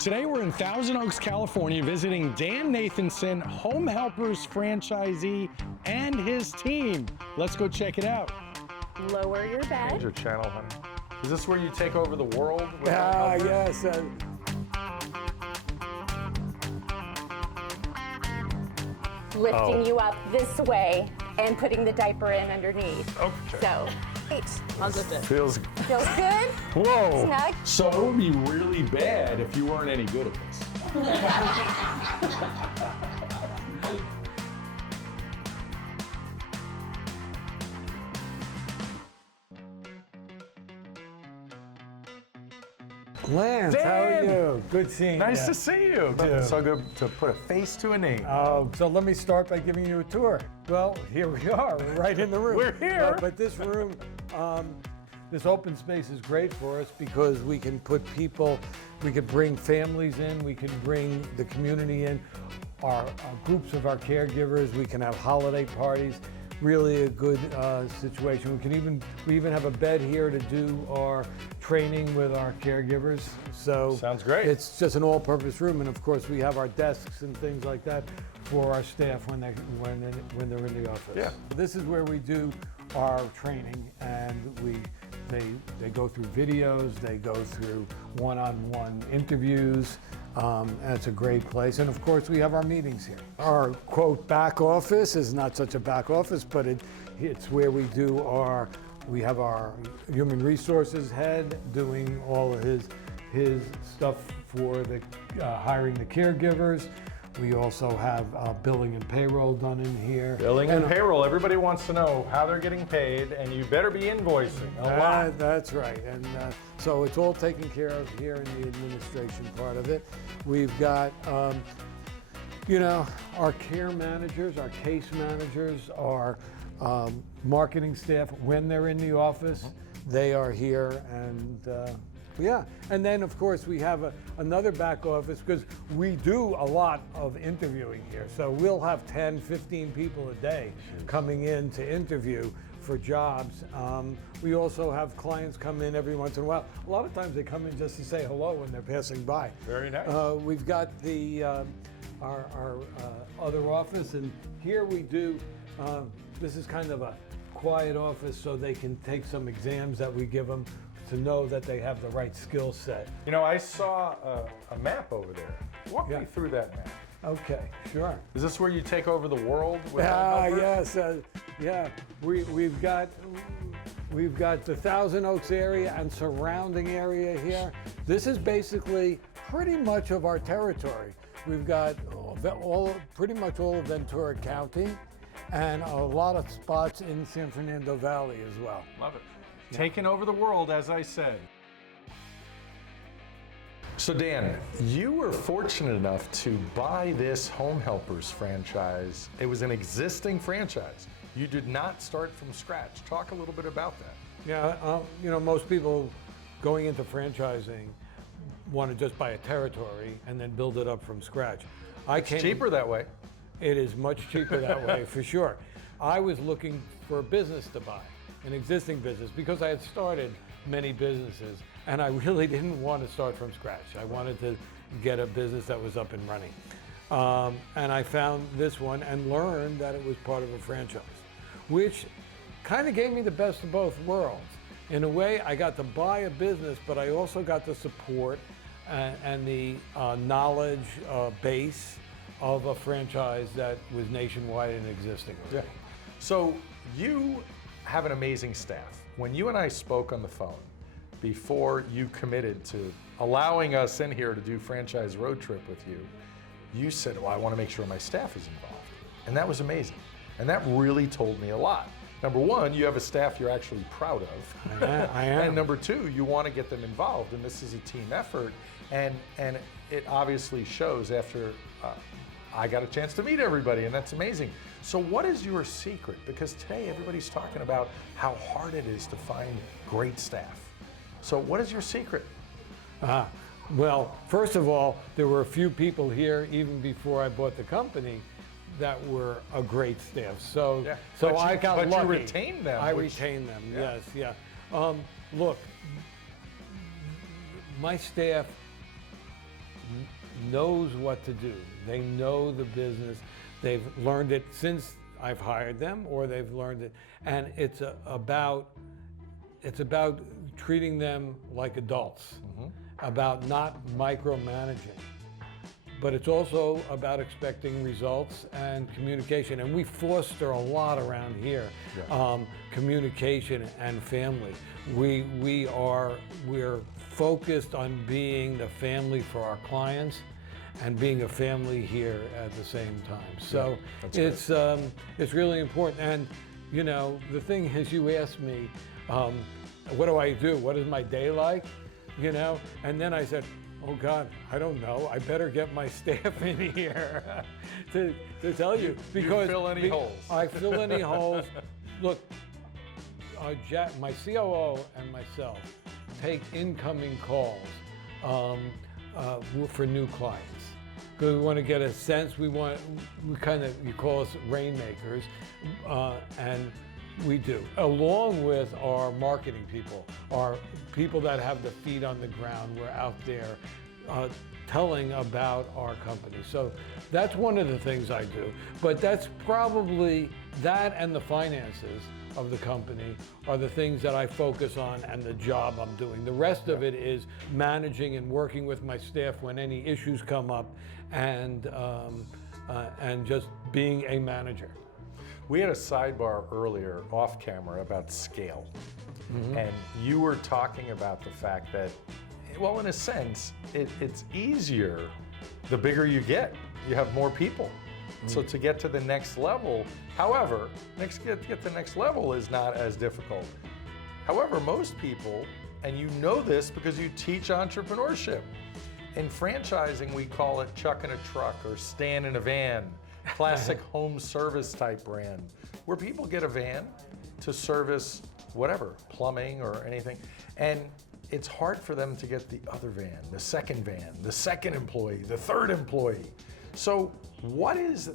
Today we're in Thousand Oaks, California, visiting Dan Nathanson, Home Helpers franchisee, and his team. Let's go check it out. Lower your bed. Change your channel, honey. Is this where you take over the world? Yes. Lifting you up this way and putting the diaper in underneath. Okay. So, How's it fit? Feels feels good? Whoa. Snug? So it would be really bad if you weren't any good at this. Lance, how are Dan! you? Good seeing you. nice to see you. too. It's so good to put a face to a name. So let me start by giving you a tour. Well, here we are, we're right in the room. We're here. But this room, this open space is great for us because we can put people, we could bring families in, we can bring the community in, our groups of our caregivers, we can have holiday parties. Really a good situation. We even have a bed here to do our training with our caregivers. So Sounds great. It's just an all-purpose room, and of course we have our desks and things like that for our staff when they're in the office. Yeah. This is where we do our training, and they go through videos, they go through one-on-one interviews. And it's a great place. And of course, we have our meetings here. Our quote back office is not such a back office, but it's where we have our human resources head doing all of his stuff for the hiring the caregivers. We also have billing and payroll done in here. Billing and payroll. Everybody wants to know how they're getting paid, and you better be invoicing a lot. That's right. And so it's all taken care of here in the administration part of it. We've got, our care managers, our case managers, our marketing staff, when they're in the office, they are here. And and then of course we have another back office because we do a lot of interviewing here. So we'll have 10, 15 people a day coming in to interview for jobs. We also have clients come in every once in a while. A lot of times they come in just to say hello when they're passing by. Very nice. We've got our other office, and here we do, this is kind of a quiet office so they can take some exams that we give them to know that they have the right skill set. You know, I saw a map over there. Walk me through that map. Okay, sure. Is this where you take over the world with home helpers? Yes, we've got the Thousand Oaks area and surrounding area here. This is basically pretty much of our territory. We've got pretty much all of Ventura County and a lot of spots in San Fernando Valley as well. Love it. Taking over the world, as I said. So Dan, you were fortunate enough to buy this Home Helpers franchise. It was an existing franchise. You did not start from scratch. Talk a little bit about that. Yeah, most people going into franchising want to just buy a territory and then build it up from scratch. It's cheaper that way. It is much cheaper that way, for sure. I was looking for a business to buy, an existing business, because I had started many businesses and I really didn't want to start from scratch. I wanted to get a business that was up and running. And I found this one and learned that it was part of a franchise, which kind of gave me the best of both worlds. In a way, I got to buy a business, but I also got the support and the knowledge base of a franchise that was nationwide and existing. Yeah. So you have an amazing staff. When you and I spoke on the phone before you committed to allowing us in here to do franchise road trip with you, you said, well, I want to make sure my staff is involved. And that was amazing. And that really told me a lot. Number one, you have a staff you're actually proud of. I am. And number two, you want to get them involved, and this is a team effort. And it obviously shows after I got a chance to meet everybody, and that's amazing. So what is your secret? Because today everybody's talking about how hard it is to find great staff. So what is your secret? Well, first of all, there were a few people here even before I bought the company that were a great staff. So, Yeah. so I got lucky. But you retained them. I retained them. Yeah. Yes, yeah. Look, my staff knows what to do. They know the business. They've learned it since I've hired them, or they've learned it. And it's about treating them like adults, about not micromanaging. But it's also about expecting results and communication. And we foster a lot around here, communication and family. We're focused on being the family for our clients and being a family here at the same time. So it's really important. And you know, the thing is, you asked me, what do I do? What is my day like? You know, and then I said, oh God, I don't know. I better get my staff in here to tell you, because you fill any holes. I fill any holes. Look, my COO and myself take incoming calls for new clients. Because we want to get a sense. You call us rainmakers, and we do, along with our marketing people, our people that have the feet on the ground. We're out there telling about our company. So that's one of the things I do. But that's probably, that and the finances of the company are the things that I focus on and the job I'm doing. The rest of it is managing and working with my staff when any issues come up, and just being a manager. We had a sidebar earlier off camera about scale. And you were talking about the fact that, well, in a sense, it's easier the bigger you get. You have more people. So to get to the next level, however, to get to the next level is not as difficult. However, most people, and you know this because you teach entrepreneurship, in franchising we call it chuck in a truck or stand in a van, classic home service type brand, where people get a van to service whatever, plumbing or anything, and it's hard for them to get the other van, the second employee, the third employee. So what is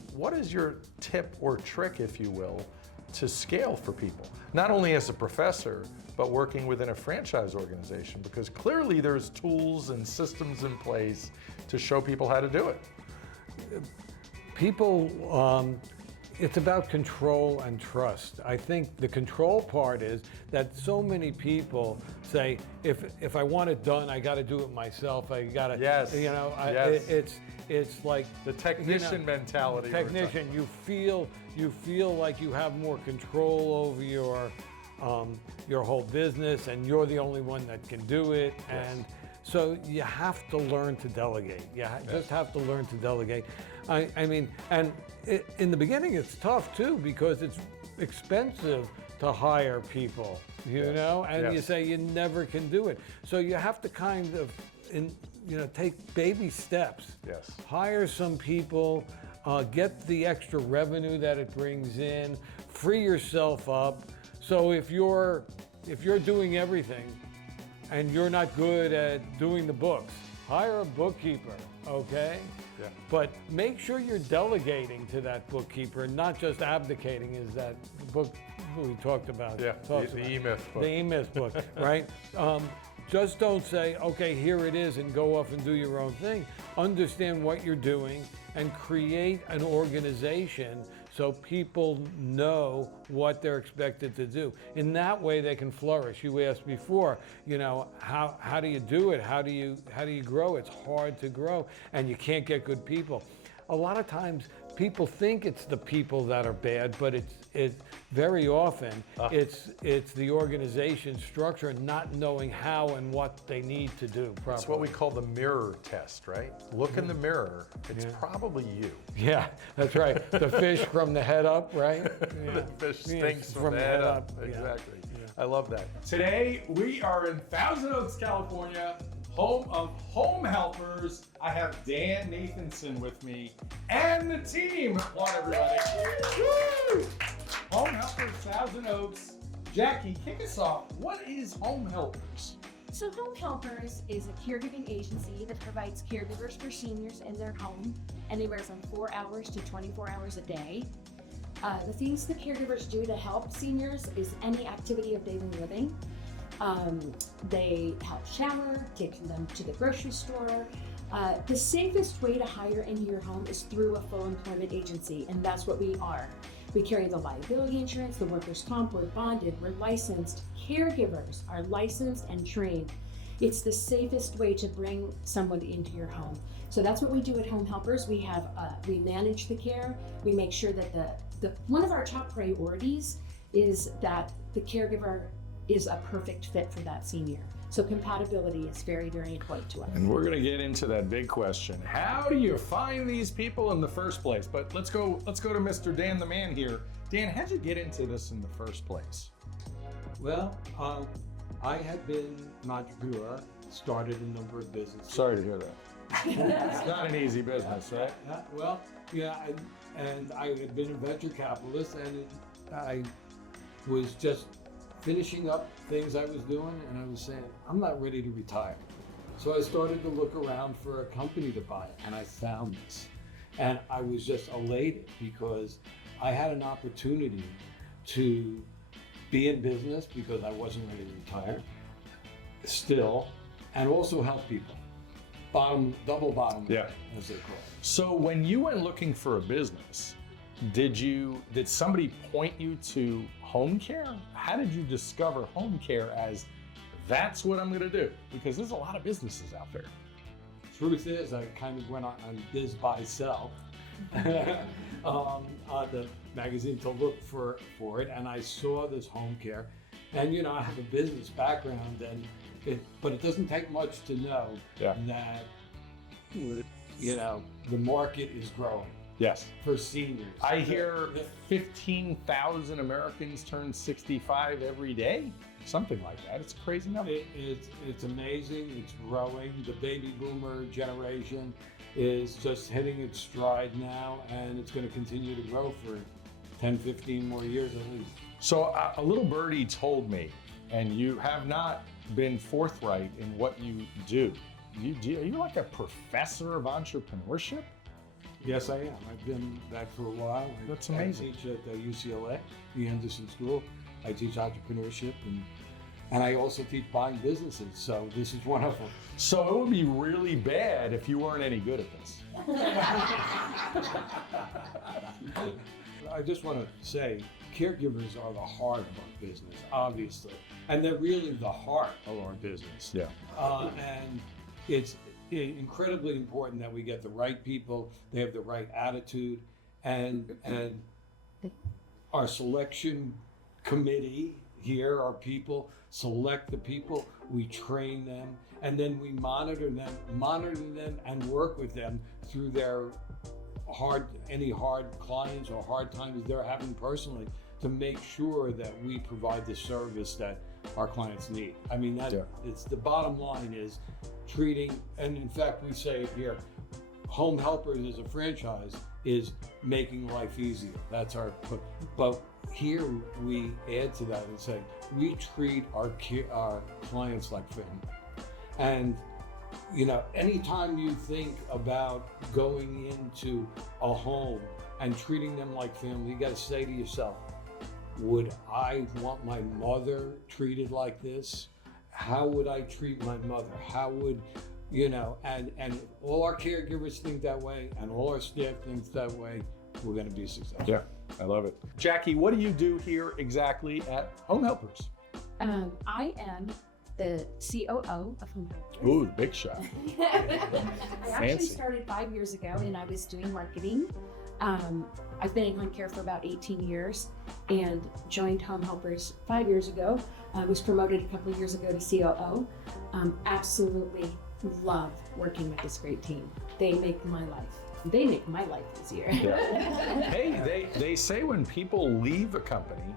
your tip or trick, if you will, to scale for people? Not only as a professor, but working within a franchise organization, because clearly there's tools and systems in place to show people how to do it. People, it's about control and trust. I think the control part is that so many people say, if I want it done, I got to do it myself. I got to, you know, it's like the technician mentality. Technician, you feel like you have more control over your whole business, and you're the only one that can do it. And so you have to learn to delegate. You just have to learn to delegate. I mean, and in the beginning it's tough too, because it's expensive to hire people, you know, and you say you never can do it. So you have to kind of, take baby steps. Yes. Hire some people, get the extra revenue that it brings in, free yourself up. So if you're doing everything and you're not good at doing the books, hire a bookkeeper, okay? Yeah. But make sure you're delegating to that bookkeeper, not just abdicating. Is that book we talked about? Yeah, the E-Myth book. The E-Myth book, right? Just don't say, okay, here it is, and go off and do your own thing. Understand what you're doing and create an organization so people know what they're expected to do. In that way, they can flourish. You asked before, how do you do it? How do you grow? It's hard to grow, and you can't get good people. A lot of times, people think it's the people that are bad, but it's very often it's the organization structure and not knowing how and what they need to do properly. That's what we call the mirror test, right? Look in the mirror. It's probably you. Yeah, that's right. The fish from the head up, right? Yeah. The fish stinks from the head up. Exactly. Yeah. I love that. Today, we are in Thousand Oaks, California, home of Home Helpers. I have Dan Nathanson with me and the team. Applaud everybody. Woo! Home Helpers, Thousand Oaks. Jackie, kick us off. What is Home Helpers? So Home Helpers is a caregiving agency that provides caregivers for seniors in their home, anywhere from 4 hours to 24 hours a day. The things the caregivers do to help seniors is any activity of daily living. They help shower, take them to the grocery store. The safest way to hire into your home is through a full employment agency, and that's what we are. We carry the liability insurance, the workers' comp, we're bonded, we're licensed. Caregivers are licensed and trained. It's the safest way to bring somebody into your home. So that's what we do at Home Helpers. We have, we manage the care. We make sure that one of our top priorities is that the caregiver is a perfect fit for that senior. So compatibility is very, very important to us. And we're gonna get into that big question. How do you find these people in the first place? But let's go to Mr. Dan the man here. Dan, how'd you get into this in the first place? Well, I had been an entrepreneur, started a number of businesses. Sorry to hear that. It's not an easy business, right? Well, yeah, and I had been a venture capitalist, and I was just finishing up things I was doing, and I was saying, I'm not ready to retire. So I started to look around for a company to buy, and I found this. And I was just elated because I had an opportunity to be in business because I wasn't ready to retire still, and also help people. Double bottom, Yeah. as they call it. So when you went looking for a business, did somebody point you to home care? How did you discover home care as that's what I'm gonna do? Because there's a lot of businesses out there. Truth is, I kind of went on biz buy sell on the magazine to look for it, and I saw this home care. And you know, I have a business background, but it doesn't take much to know that you know the market is growing. Yes. For seniors. I hear 15,000 Americans turn 65 every day. Something like that. It's a crazy number. It's amazing. It's growing. The baby boomer generation is just hitting its stride now, and it's going to continue to grow for 10, 15 more years at least. So a little birdie told me, and you have not been forthright in what you do. Are you like a professor of entrepreneurship? Yes, I am. I've been that for a while. That's amazing. I teach at UCLA, the Anderson School. I teach entrepreneurship, and I also teach buying businesses. So this is one of them. So it would be really bad if you weren't any good at this. I just want to say, caregivers are the heart of our business, obviously, and they're really the heart of our business. Yeah. And it's incredibly important that we get the right people, they have the right attitude, and our selection committee here, our people select the people, we train them, and then we monitor them and work with them through their any hard clients or hard times they're having personally, to make sure that we provide the service that our clients need. I mean, it's the bottom line is treating, and in fact, we say it here, Home Helpers as a franchise is making life easier. That's our, but here we add to that and say, we treat our clients like family. And you know, anytime you think about going into a home and treating them like family, you got to say to yourself, would I want my mother treated like this? How would I treat my mother? How would, you know, and all our caregivers think that way, and all our staff thinks that way, we're going to be successful. Yeah, I love it. Jackie, what do you do here exactly at Home Helpers? I am the COO of Home Helpers. Ooh, big shot. I actually Fancy. started 5 years ago, and I was doing marketing. I've been in home care for about 18 years and joined Home Helpers 5 years ago. I was promoted a couple of years ago to COO. Absolutely love working with this great team. They make my life easier. Yeah. Hey, they say when people leave a company,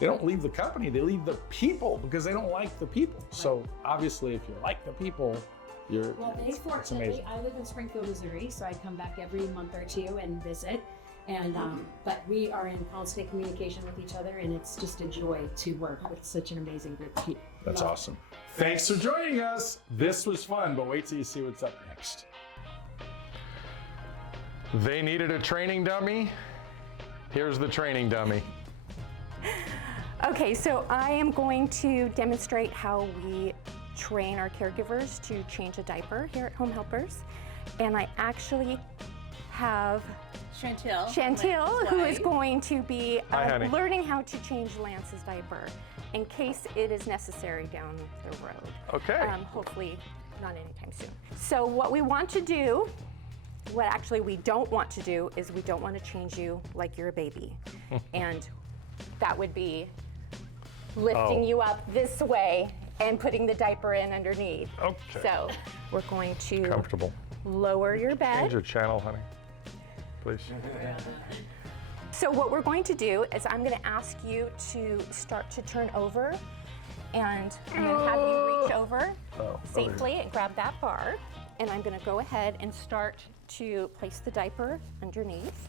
they don't leave the company, they leave the people because they don't like the people. Right. So obviously if you like the people, it's amazing. I live in Springfield, Missouri, so I come back every month or two and visit. And but we are in constant communication with each other, and it's just a joy to work with such an amazing group of people. That's awesome. Thanks for joining us. This was fun, but wait till you see what's up next. They needed a training dummy. Here's the training dummy. Okay, so I am going to demonstrate how we train our caregivers to change a diaper here at Home Helpers. And I actually have Chantil, who is going to be Hi, honey. learning how to change Lance's diaper in case it is necessary down the road. Okay. Hopefully not anytime soon. So what we want to do, what actually we don't want to do, is we don't want to change you like you're a baby. And that would be lifting you up this way and putting the diaper in underneath. Okay. So we're going to Comfortable. lower your bed. Change your channel, honey. Please. So what we're going to do is I'm going to ask you to start to turn over, and I'm going to have you reach over safely and grab that bar. And I'm going to go ahead and start to place the diaper underneath.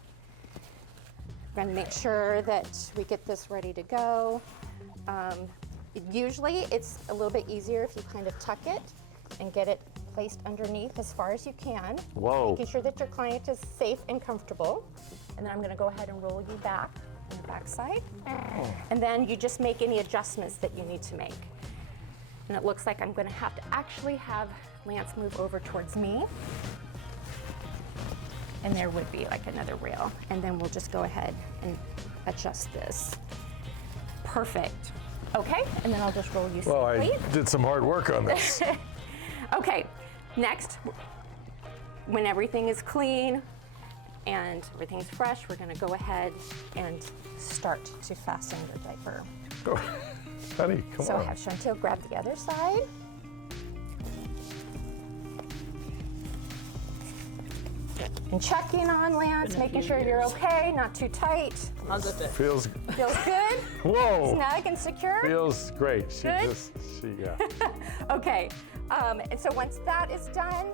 We're going to make sure that we get this ready to go. Usually it's a little bit easier if you kind of tuck it and get it placed underneath as far as you can. Whoa. Making sure that your client is safe and comfortable. And then I'm going to go ahead and roll you back on the back side. And then you just make any adjustments that you need to make. And it looks like I'm going to have to actually have Lance move over towards me. And there would be like another rail. And then we'll just go ahead and adjust this. Perfect. Okay, and then I'll just roll you Well, safely. I did some hard work on this. Okay, next, when everything is clean and everything's fresh, we're gonna go ahead and start to fasten your diaper. Oh, honey, come So on. have Chantil grab the other side. And checking on Lance, making sure you're okay, not too tight. How's it fit? Feels, Feels good? whoa. Snug and secure? Feels great. Good? Yeah. Okay, and so once that is done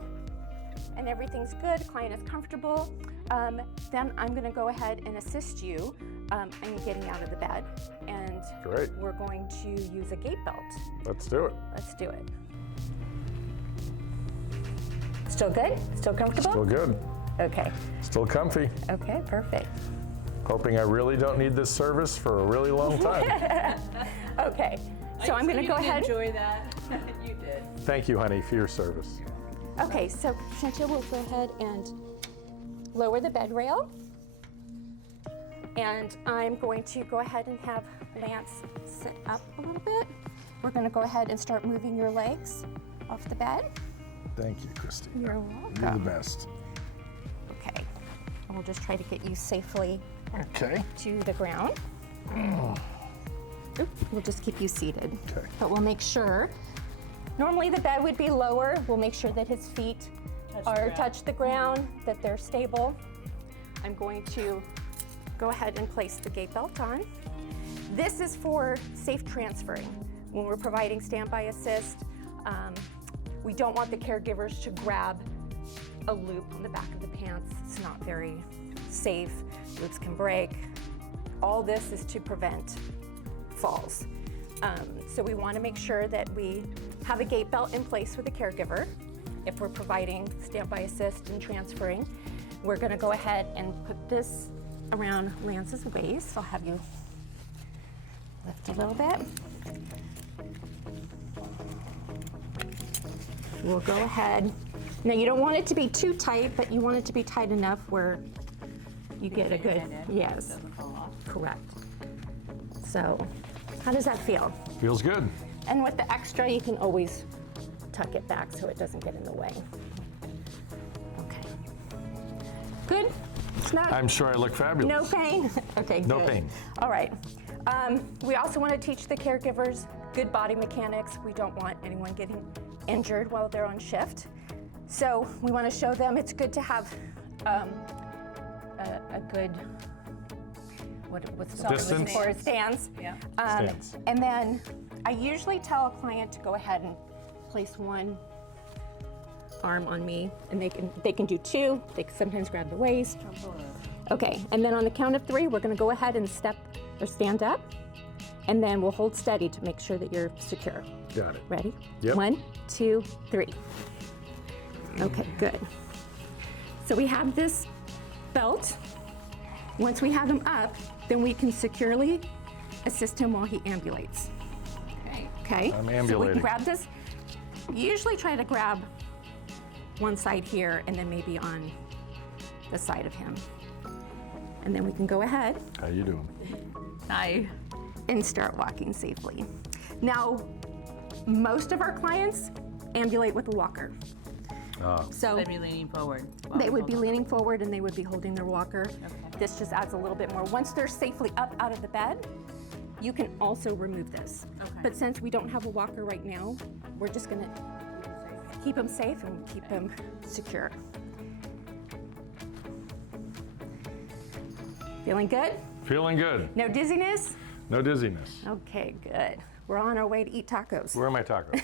and everything's good, client is comfortable, then I'm gonna go ahead and assist you in getting out of the bed. And Great. we're going to use a gate belt. Let's do it. Let's do it. Still good? Still comfortable? Still good. Okay, Still comfy. okay, perfect. Hoping I really don't need this service for a really long time. Okay, so I'm gonna go ahead. Enjoy that. You did. Thank you, honey, for your service. Okay, so Chantil will go ahead and lower the bed rail. And I'm going to go ahead and have Lance sit up a little bit. We're gonna go ahead and start moving your legs off the bed. Thank you, Christy. You're welcome. You're the best. Okay, and we'll just try to get you safely Okay. to the ground. Oop, we'll just keep you seated. Okay. But we'll make sure, normally the bed would be lower. We'll make sure that his feet touch the ground, that they're stable. I'm going to go ahead and place the gate belt on. This is for safe transferring. When we're providing standby assist, we don't want the caregivers to grab a loop on the back of the pants. It's not very safe. Loops can break. All this is to prevent falls. So we want to make sure that we have a gate belt in place with the caregiver. If we're providing standby assist and transferring, we're going to go ahead and put this around Lance's waist. I'll have you lift a little bit. We'll go ahead. Now you don't want it to be too tight, but you want it to be tight enough where you get a good, yes, Doesn't fall off. correct. So, how does that feel? Feels good. And with the extra, you can always tuck it back so it doesn't get in the way. Okay. Good? Snug? I'm sure I look fabulous. No pain? Okay, No good. pain. All right. We also want to teach the caregivers good body mechanics. We don't want anyone getting injured while they're on shift. So we want to show them it's good to have a good, what's the word I'm looking Distance? for? Stance. Yeah. Stance. And then I usually tell a client to go ahead and place one arm on me, and they can do two. They can sometimes grab the waist. Okay, and then on the count of three, we're going to go ahead and step or stand up, and then we'll hold steady to make sure that you're secure. Got it. Ready? Yep. 1, 2, 3. Okay, good. So we have this belt. Once we have them up, then we can securely assist him while he ambulates. Okay. I'm So we ambulating. can grab this. Usually try to grab one side here and then maybe on the side of him. And then we can go ahead How you doing? Hi. and start walking safely. Now, most of our clients ambulate with a walker. So They'd be leaning forward. they would be leaning forward and they would be holding their walker. This just adds a little bit more. Once they're safely up out of the bed, you can also remove this. But since we don't have a walker right now, we're just gonna keep them safe and keep them secure. Feeling good? Feeling good. No dizziness? No dizziness. Okay, good. We're on our way to eat tacos. Where are my tacos?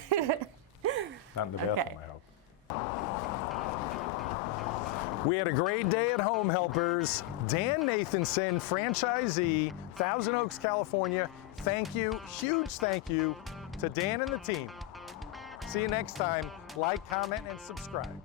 Not in the bathroom, Okay. I hope. We had a great day at Home Helpers. Dan Nathanson, franchisee, Thousand Oaks, California. Thank you, huge thank you to Dan and the team. See you next time. Like, comment, and subscribe.